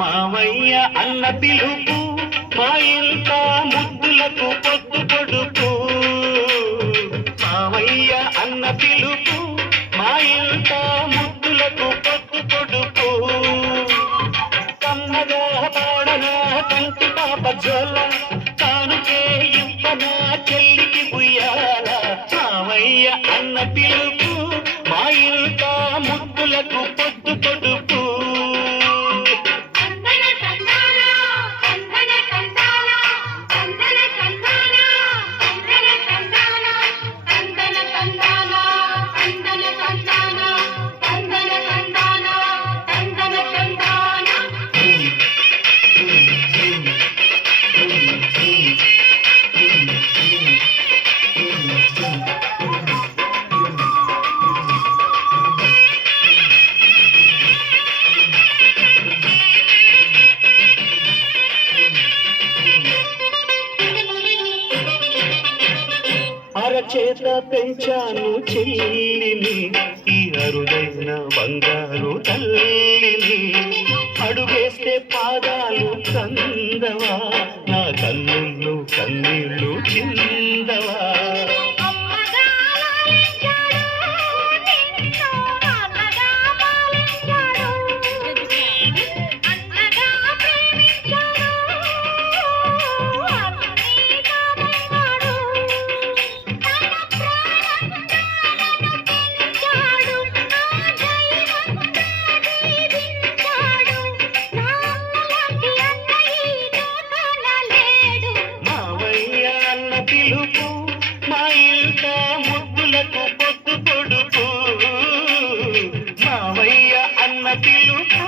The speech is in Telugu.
మావయ్య అన్న పిలుపు మా ఇంట ముద్దులకు పొద్దు పొడుపు. మావయ్య అన్న పిలుపు మా ఇంట ముద్దులకు పొద్దు పొడుపు. కమ్మగా పాడనా కంటి పాప జోల తానుకే ఇవ్వనా చెల్లికి ఉయ్యాల. మావయ్య అన్న పిలుపు మా ఇంట ముద్దులకు పొద్దు పొడుపు. అరచేత పెంచాను చెల్లిని ఈ అరుదైన బంగారు తల్లిని. అడుగేస్తే పాదాలు కందవా నా కన్నుళ్ళు కన్నీళ్ళు చిందవా. పిలుపు మా ఇంట ముద్దులకు పొద్దు పొడుపు. మావయ్య అన్న పిలుపు